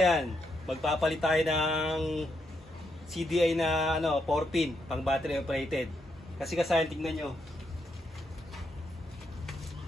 Ayan, magpapalit tayo ng CDI na 4 pin pang battery operated. Kasi kasayan, tingnan nyo.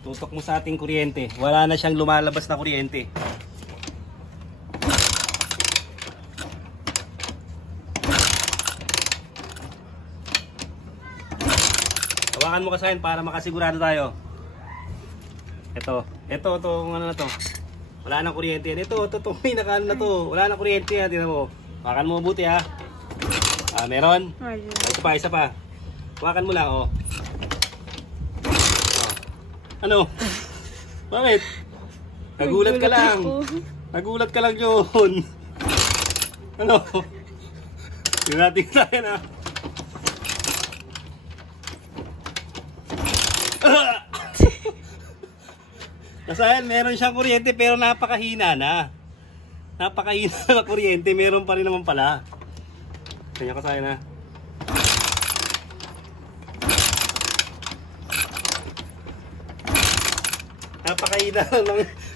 Tutok mo sa ating kuryente. Wala na siyang lumalabas na kuryente. Hawakan mo kasayan para makasigurado tayo. Ito ano na to. Wala nang kuryente yan. Ito, pinaka na to. Wala nang kuryente yan. Tingnan mo. Hawakan mo mabuti ha. Meron? Isa pa. Hawakan mo lang, oh. Ano? Bakit? Nagulat ka lang. Nagulat ka lang yun. Ano? Tingnan natin tayo na. Kasayan, meron siyang kuryente pero napakahina na. Napakahina na kuryente, meron pa rin naman pala. Kanya kasayan na. Napakahina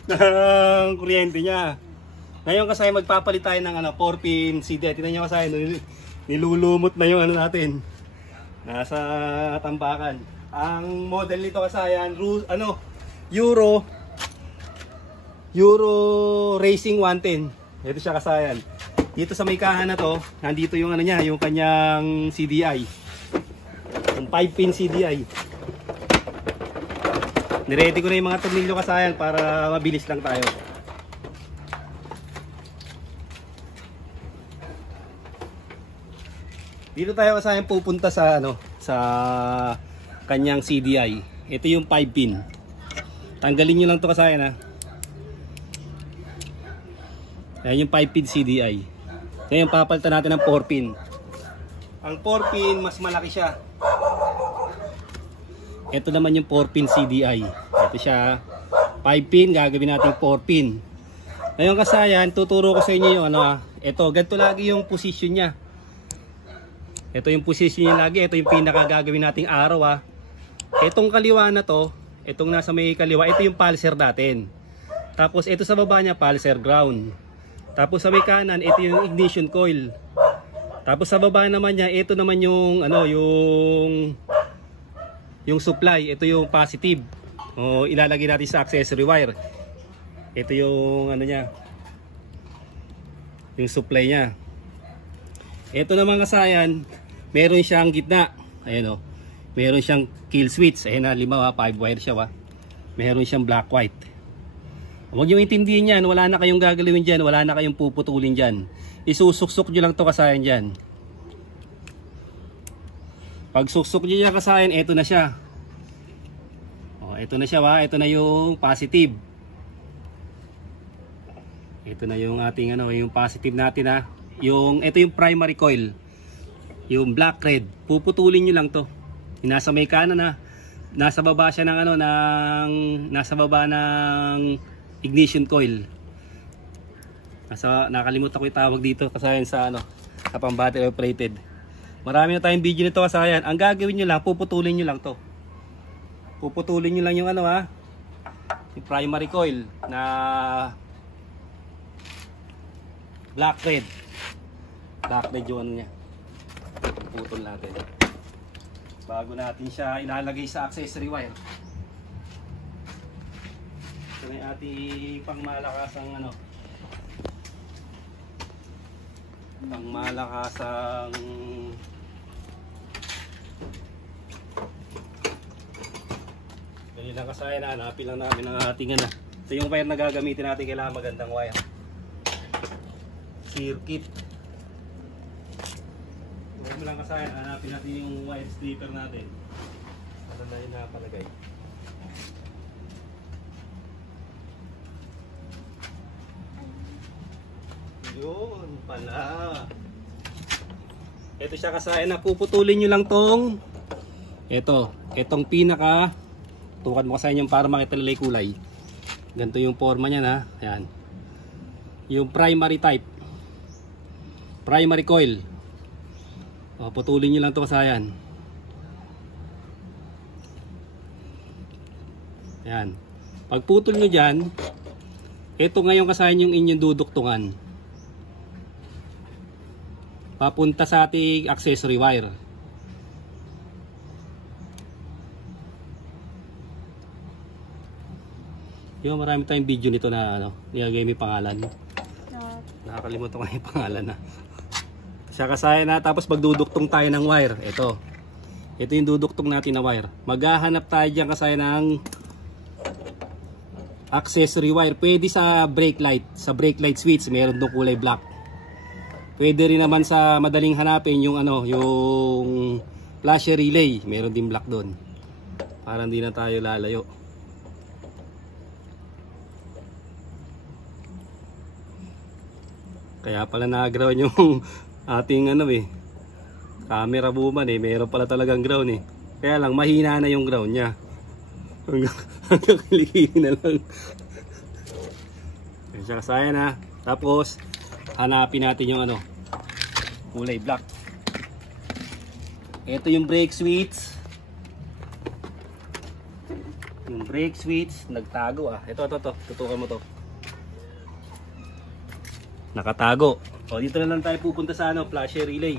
ng kuryente niya. Ngayon kasayan, magpapalit tayo ng 4-pin CDI. Tingnan niyo kasayan, nilulumot na yung natin. Nasa tambakan. Ang model nito kasayan, Euro Racing 110. Ito siya kasayan. Dito sa may kahan na to, nandito yung niya, yung kanyang CDI. Yung 5-pin CDI. Niready ko na yung mga tornilyo kasayan para mabilis lang tayo. Dito tayo kasayan pupunta sa sa kanyang CDI. Ito yung 5-pin. Tanggalin nyo lang to kasayan ha. Ayan yung 5-pin CDI. Ngayon papalitan natin ng 4-pin. Ang 4-pin mas malaki siya. Ito naman yung 4-pin CDI. Ito siya. 5-pin, gagawin natin 4-pin. Ngayon kasayan, tuturo ko sa inyo yung ito, ganito lagi yung position niya. Ito yung position niya lagi. Ito yung pinaka gagawin nating araw ha. Itong kaliwa na to, itong nasa may kaliwa, ito yung pulser natin. Tapos ito sa baba niya, pulser ground. Tapos sa may kanan, ito yung ignition coil. Tapos sa baba naman niya, ito naman yung yung supply. Ito yung positive. O ilalagay natin sa accessory wire. Ito yung niya. Yung supply niya. Ito naman kasayan, meron siyang gitna. Ayan o. Meron siyang kill switch. Ayan na, 5 wire siya . Meron siyang black white. Huwag nyo intindihin yan, wala na kayong gagalawin dyan, wala na kayong puputulin dyan. Isusuksok nyo lang to kasayan dyan. Pag suksok nyo yan kasayan, eto na siya. Eto na siya ito na yung positive. Ito na yung ating yung positive natin ito yung primary coil. Yung black red, puputulin nyo lang to. Nasa may kanan nasa baba siya ng nasa baba ng ignition coil. Nakalimutan ko yung tawag dito kasayan sa sa pang battery operated. Marami na tayong video nito kasayan. Ang gagawin nyo lang, puputulin nyo lang to. Puputulin nyo lang yung yung primary coil na black red. Black red yung niya. Puputol natin. Bago natin siya ilalagay sa accessory wire. Ito na yung ating pangmalakasang pangmalakasang ganyan lang kasayan hanapin lang namin ang ating ito yung wire na gagamitin natin, kailangan magandang wire. Circuit. Huwag mo lang kasayan, hanapin natin yung wire stripper natin. Ano na yung napalagay. Yun pala. Ito siya kasayan na puputulin nyo lang tong itong pinaka tukad mo kasayan yung para makita nila yung kulay. Ganito yung forma niya Ayan. Yung primary type. Primary coil. Putulin nyo lang to kasayan. Ayan. Pag putol nyo dyan, ito ngayon kasayan yung inyong duduktungan. papunta sa ating accessory wire. Yung marami tayong video nito na ano, nilagay may pangalan. Nakakalimutan ko yung pangalan na. Siya kasaya na, tapos magduduktong tayo ng wire. Ito yung duduktong natin na wire. Maghahanap tayo dyan kasaya ng accessory wire. Pwede sa brake light, switch, meron doon kulay black. Pwede rin naman sa madaling hanapin yung ano, yung flasher relay, meron din black doon. Para hindi na tayo lalayo. Kaya pala na-ground yung ating ano camera buman meron pala talagang ground Kaya lang mahina na yung ground niya. Hanggang kilikili na lang. Kaya kasaya na. Tapos hanapin natin yung ano, kulay black. Ito yung brake switch. Yung brake switch nagtago Ito. Tutukan mo to. Nakatago. O dito na lang tayo pupunta sa ano, flasher relay.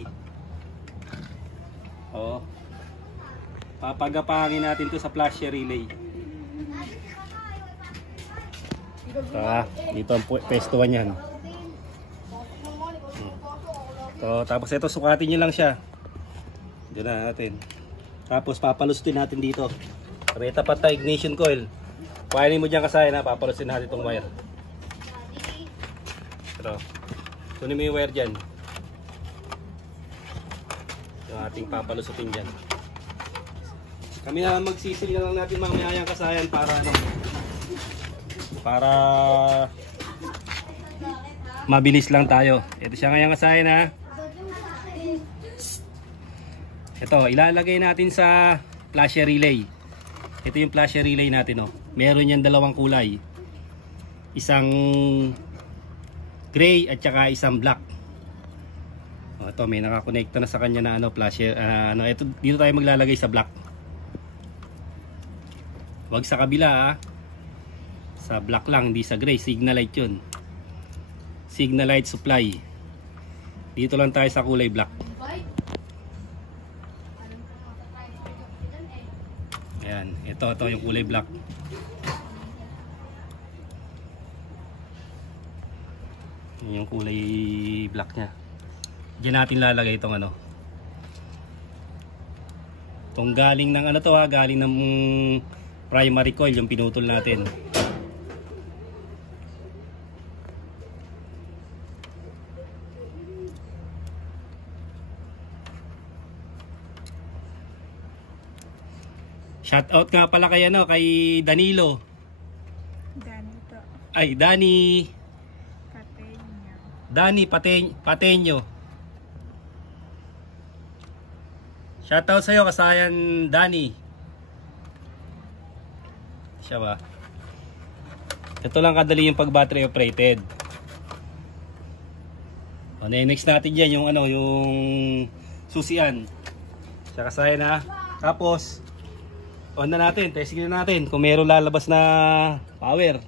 O. Papagapangin natin to sa flasher relay. Dito ang pestuan yan. So, tapos ito sukatin nyo lang siya. Diyan na natin. Tapos papalustin natin dito. May tapat na ignition coil. Kuhanin mo dyan kasaya na, papalustin natin itong wire. Ito. Kunin mo yung wire dyan. Yung ating papalusutin dyan. Kami na magsisil na lang natin mamaya yung kasayan para ano, para mabilis lang tayo. Ito siya ngayong kasayan ha. Ito, ilalagay natin sa flasher relay. Ito yung flasher relay natin Meron yan dalawang kulay. Isang gray at saka isang black. Ito may nakakonekta na sa kanya na ano, flasher ito dito tayo maglalagay sa black. Wag sa kabila Sa black lang, hindi sa gray. Signal light 'yun. Signal light supply. Dito lang tayo sa kulay black. Ayan, ito yung kulay black. Yung kulay black nya. Diyan natin lalagay itong ano. Itong galing ng ano to galing ng primary coil yung pinutol natin. Shout out nga pala kay ano, kay Danilo. Danito. Ay, Dani Pateño. Shoutout sa'yo, kasayan Dani. Siya ba? Ito lang kadali yung pag battery operated. O, next natin dyan yung ano, yung susian. Siya kasayan ha. Tapos, on na natin, testing na natin kung meron lalabas na power.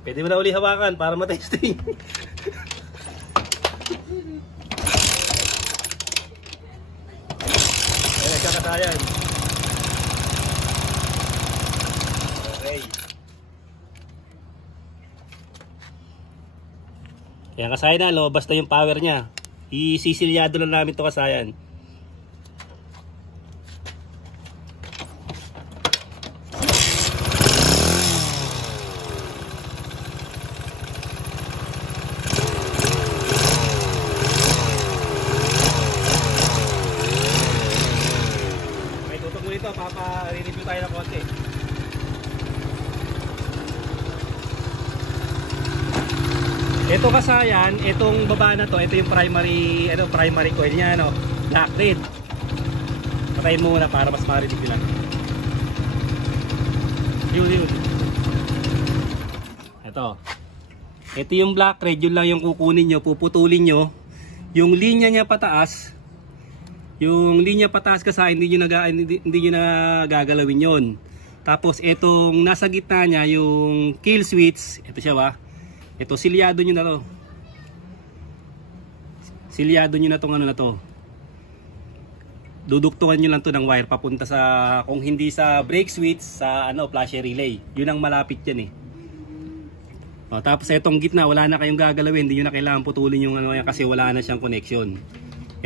Pwede mo na uli hawakan para matesting. Ayan, nagkakasayan. Okay. Kaya kasayan na, lumabas na yung power niya. Isisilyado lang namin ito kasayan. Papa-review tayo ng konti. Ito kasayan, itong baba na to, ito yung primary coil niya, black red. Patayin muna para mas marinig nila. Yun. Ito yung black red, yun lang yung kukunin nyo, puputulin nyo. Yung linya niya pataas, kasi hindi nyo na gagalawin yon. Tapos itong nasa gitna niya, yung kill switch, ito siya Ito, silyado nyo na to. Silyado nyo na tong ano na to. Duduktungan nyo lang to ng wire papunta sa, kung hindi sa brake switch, sa ano, flasher relay. Yun ang malapit yan eh. O, tapos itong gitna, wala na kayong gagalawin. Hindi nyo na kailangan putulin yung ano yan kasi wala na siyang connection.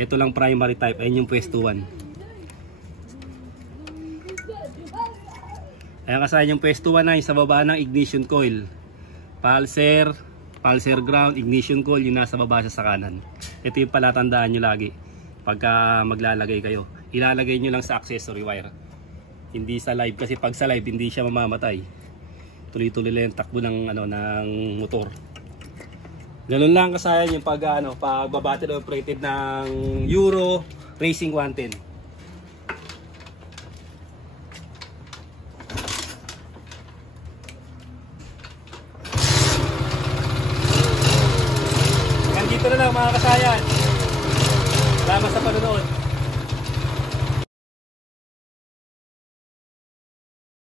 Ito lang primary type. Ayun yung pwesto 1. Ayan kasi yung pwesto 1 na yung sa baba ng ignition coil. Pulser ground, ignition coil, yung nasa baba sa kanan. Ito yung palatandaan nyo lagi pagka maglalagay kayo. Ilalagay nyo lang sa accessory wire, hindi sa live, kasi pag sa live hindi siya mamamatay. Tuloy-tuloy lang yung takbo ng, ano, ng motor. Ganun lang kasayan yung pag, ano, pag battery operated ng Euro Racing 110. Dito na lang mga kasayan. Salamat sa panonood.